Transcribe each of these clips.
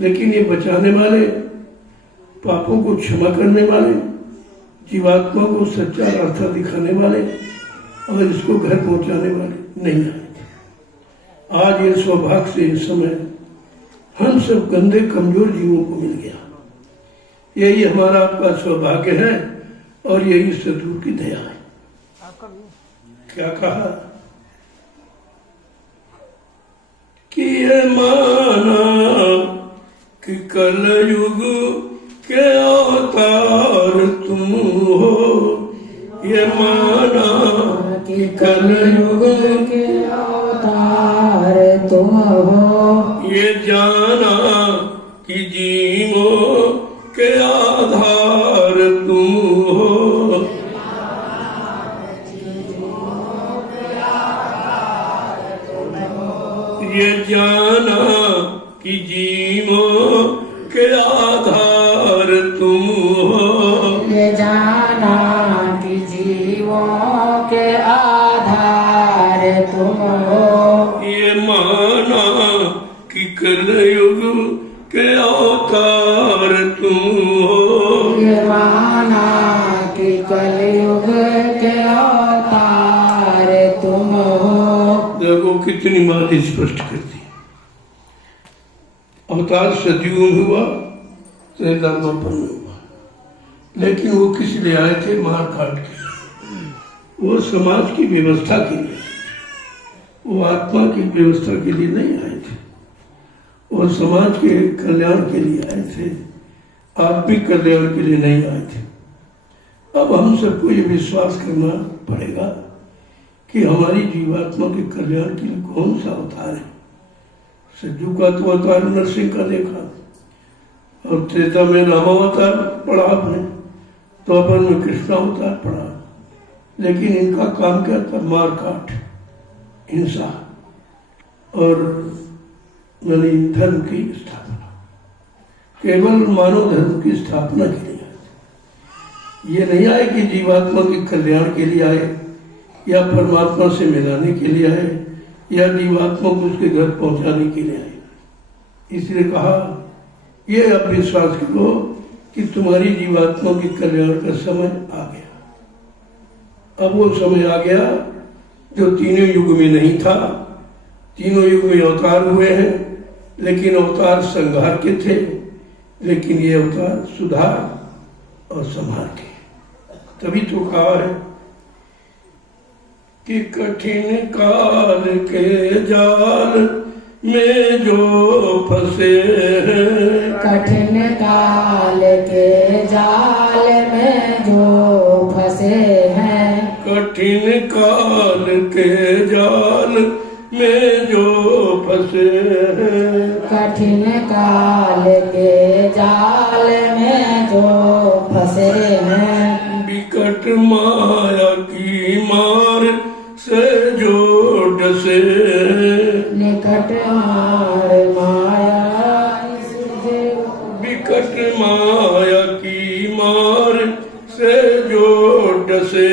लेकिन ये बचाने वाले, पापों को क्षमा करने वाले, जीवात्मा को सच्चा रास्ता दिखाने वाले और इसको घर पहुंचाने वाले नहीं आए थे। आज ये सौभाग्य से इस समय हम सब गंदे कमजोर जीवों को मिल गया। यही हमारा आपका सौभाग्य है और यही सतगुरु की दया है। क्या कहा कि ये माना कि कलयुग के अवतार तुम हो, ये माना कि कलयुग के अवतार तुम हो, ये जाना कि जीवों के आधार तुम हो, ये जाना कि जीवों के आधार तुम हो, ये जाना कि जीवों के आधार तुम हो, ये माना कि कलयुग के अवतार तुम हो, ये माना कि कलयुग के अवतार तुम हो। देखो कितनी बात स्पष्ट कर दी। अवतार सतयुग में हुआ, त्रेता द्वापर में हुआ, लेकिन वो किस लिए आए थे? मार काट के। वो समाज की व्यवस्था के लिए, वो आत्मा की व्यवस्था के लिए नहीं आए थे, वो समाज के कल्याण के लिए आए थे, आत्मिक कल्याण के लिए नहीं आए थे। अब हम सबको ये विश्वास करना पड़ेगा कि हमारी जीवात्मा के कल्याण के लिए कौन सा अवतार है। सज्जू का तो अवतार नरसिंह का देखा, और त्रेता में रामावतार पढ़ा आपने, द्वापर में कृष्णावतार पढ़ा, लेकिन इनका काम क्या था? मार काट, हिंसा और यानी धर्म की स्थापना, केवल मानव धर्म की स्थापना के लिए आए। ये नहीं आए कि जीवात्मा के कल्याण के लिए आए, या परमात्मा से मिलाने के लिए आए, या जीवात्मा को उसके घर पहुंचाने के लिए आए। इसलिए कहा ये अब विश्वास करो कि तुम्हारी जीवात्मा के कल्याण का समय आ गया। अब वो समय आ गया जो तीनों युग में नहीं था। तीनों युग में अवतार हुए हैं, लेकिन अवतार संहार के थे, लेकिन ये अवतार सुधार और संहार के। तभी तो कहा है कि कठिन काल के जाल में जो फंसे हैं, कठिन काल के जाल में जो फंसे हैं, कठिन काल के जाल में जो फंसे हैं, कठिन काल के जाल में जो फंसे हैं, विकट माया की मार से जो डसे, निकट मार माया से, विकट माया की मार से जो डसे,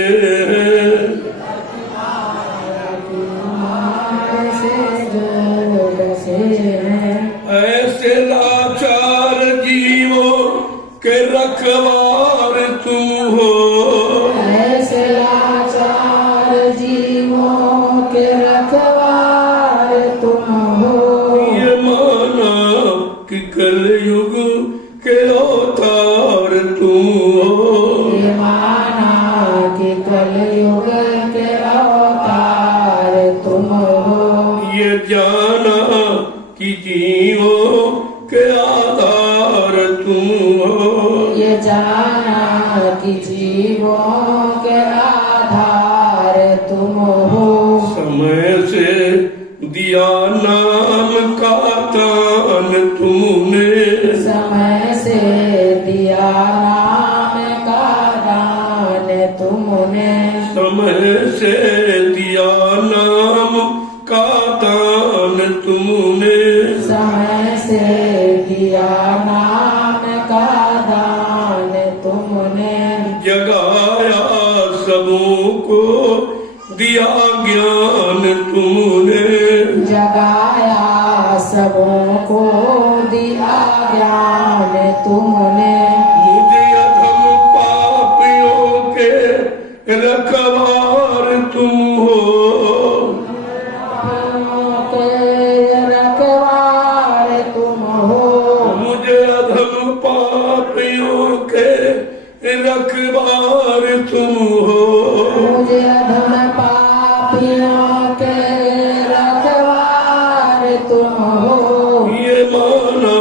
मार से जो डसे हैं, ऐसे लाचार जीवों के रखवार तुम हो, ऐसे लाचार जीवों के रखवार तुम हो, ये माना कि कलयुग के अवतार तुम हो, ये माना कि कलयुग के अवतार तुम हो, ये जाना कि जीवों के आधार तुम हो, ये जाना कि जीवों के आधार तुम हो, समय से दिया नाम का दान तुमने, समय से दिया नाम का दान तुमने, समय से दिया नाम का दान तुमने, समय से दिया नाम का दान तुमने, जगाया सबों को दिया ज्ञान तुमने, जगाया सबों को दिया ज्ञान तुमने। मुझे अधम पापियों के रखवार तुम हो। के रखवार तुम हो। मुझे अधम पापियों के रखवार तुम हो। मुझे अधम पापियों के रखवार तुम हो। ये माना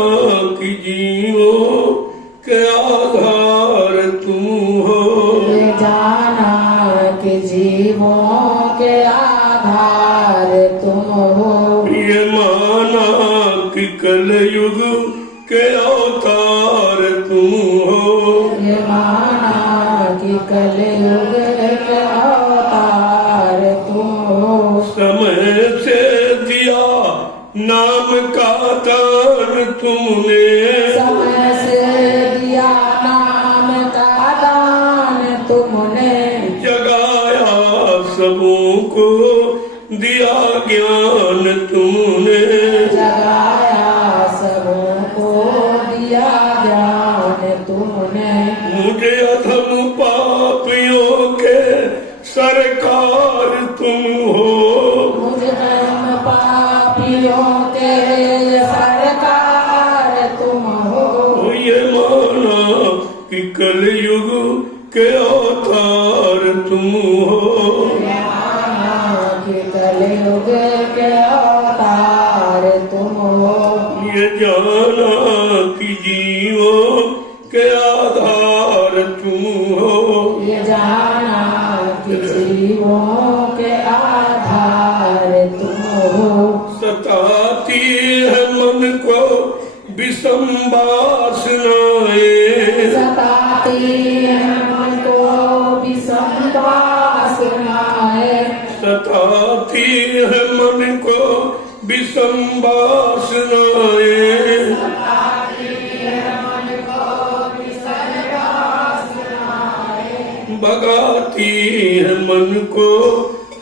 कि जीवों के आधार तुम हो। ये जाना कि जीवों के आधार तुम हो। ये माना कि कलयुग के अवतार तुम हो। ये माना कि कलयुग के अवतार तुम हो। समय से दिया नाम का दान तुमने। समय से दिया नाम का दान तुमने। जगाया सबों को दिया ज्ञान तुमने। जगाया सबों को दिया ज्ञान तुमने। मुझे अधम पापियों के सरकार तुम हो। मुझे अधम पापियों के सरकार तुम हो। ये माना कि कलयुग के अवतार तुम हो। कि कलयुग के अवतार तुम हो। ये जाना कि जीवों के आधार तुम हो। ये जाना कि जीवों के आधार तुम हो। सताती है मन को विषम वासनाएं। सताती है मन को विषम वासनाएं। सताती है मन को विषम वासनाएं। भगाती है मन को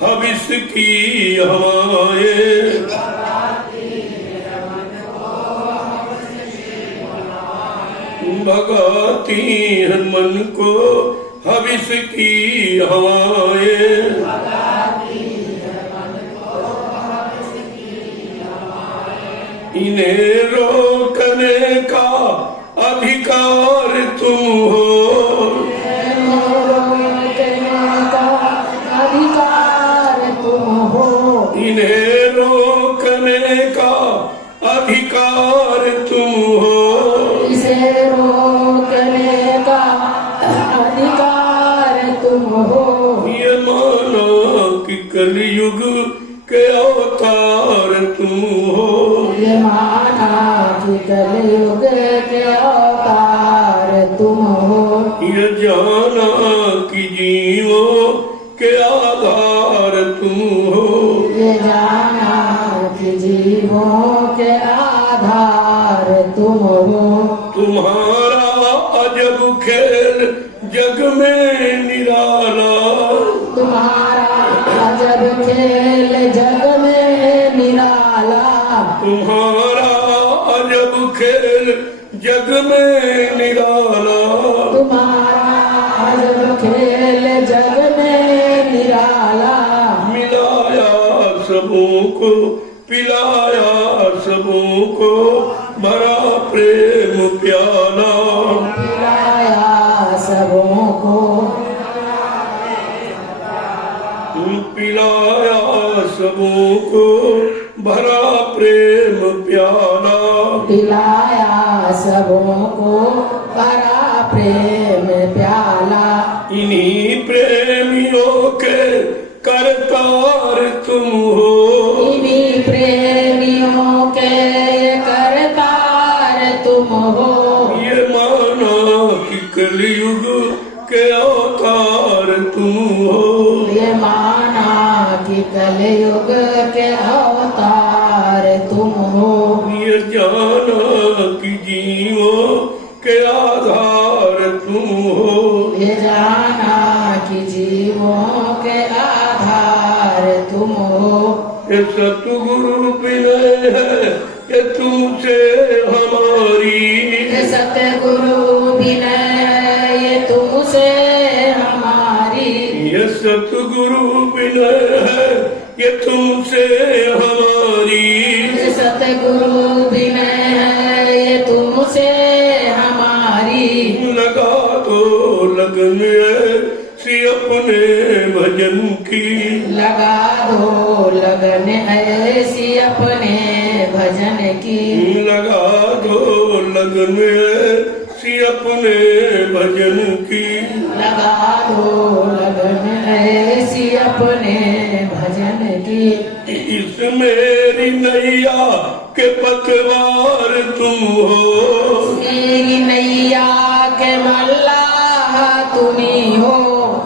हविस की हवाएं। भगाती है मन को हविस की हवाएं। इन्हें रोकने का अधिकार तुम हो। अधिकार तुम हो। इन्हें रोकने का अधिकार तुम हो। इसे रोकने का अधिकार तुम हो। ये माना कि कलयुग के अवतार तुम हो। ये माना कि कलयुग के अवतार तुम हो। ये जाना कि जीवों के आधार तुम हो। ये जाना कि जीवों के आधार तुम हो। तुम्हारा अजब खेल जग में निराला। तुम्हारा अजब खेल जग में निराला। तुम्हारा अजब खेल जग में निराला। तुम्हारा अजब खेल जग में निराला। मिलाया सबों को पिलाया सबों को भरा प्रेम प्याला। पिलाया सबों को। पिलाया सबों को भरा प्रेम प्याला। पिलाया सबों को भरा प्रेम प्याला। इन्हीं प्रेमियों के करतार तुम हो। इन्हीं प्रेमियों के करतार तुम हो। ये माना कि कलयुग के अवतार तुम हो। ये माना कि कलयुग के अवतार तुम हो। ये जाना कि जीवों के आधार तुम हो। ये जाना कि जीवों के आधार तुम हो। ये सतगुरु विनय है ये तुमसे हमारी। सतगुरु विनय है ये तुमसे हमारी, ये सतगुरु विनय है ये तुमसे हमारी, सतगुरु विनय है ये तुमसे हमारी। लगा दो लगन ऐसी अपने भजन की, लगा दो लगन ऐसी अपने भजन की, लगा दो लगन ऐसी अपने भजन की, लगा दो लगन ऐसी अपने भजन की। इस मेरी नैया के पतवार तुम हो, मेरी नैया के मल्लाह तुम्ही हो,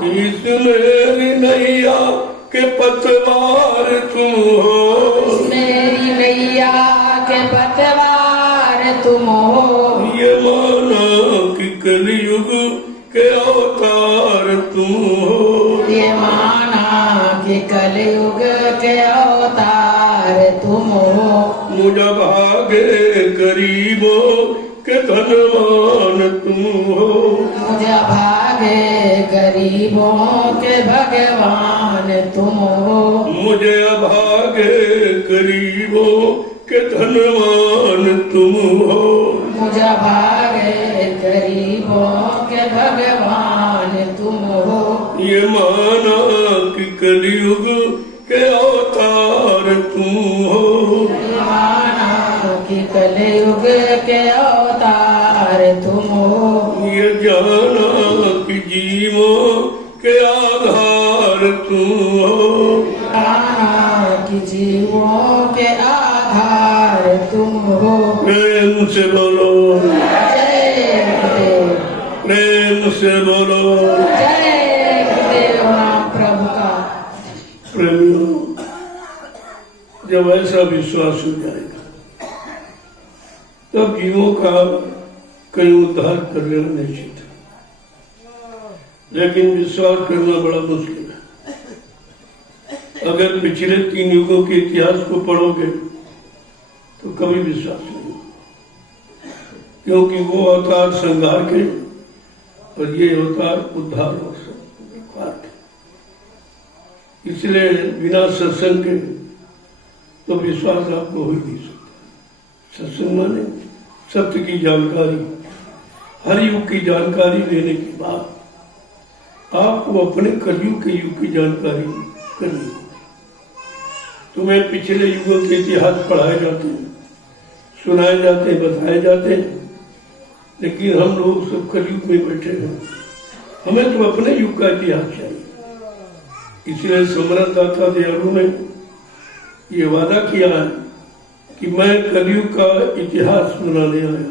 इस मेरी नैया के पतवार तुम हो, मेरी नैया के पतवार तुम हो। ये माना कि कलयुग के अवतार तुम हो, ये माना कि कलयुग के अवतार तुम हो। मुझे भागे गरीबों के धनवान तुम हो, मुझे भागे गरीबों के भगवान तुम हो, मुझे भागे गरीबों के धनवान तुम हो, मुझे भागे गरीबों के भगवान तुम हो। ये माना कि कलयुग के अवतार तुम हो, माना कि कलयुग के अवतार तुम हो। ये जाना कि जीवों के आधार तुम हो, माना कि जीवों के आधार तुम हो। प्रेम से बोलो, जय गुरुदेव, प्रेम से बोलो। जय गुरुदेव नाम प्रभु का। प्रेमियों, जब ऐसा विश्वास हो जाएगा तब जीवों का कहीं उद्धार कर लेना निश्चित है, लेकिन विश्वास करना बड़ा मुश्किल है। अगर पिछले 3 युगों के इतिहास को पढ़ोगे तो कभी विश्वास नहीं होगा, क्योंकि वो अवतार संहार के और ये अवतार उद्धार और विकार के। इसलिए बिना सत्संग के तो विश्वास आपको हो ही नहीं सकता। सत्संग माने सत्य की जानकारी, हर युग की जानकारी लेने के बाद आपको अपने कलयुग के युग की जानकारी करनी होगी। तुम्हें पिछले युगों के इतिहास पढ़ाए जाते हैं, सुनाए जाते हैं, बताए जाते हैं, लेकिन हम लोग सब कलयुग में बैठे हैं। हमें तो अपने युग का इतिहास चाहिए। इसलिए सम्राट दाता दयालु ने ये वादा किया है कि मैं कलयुग का इतिहास सुनाने आया।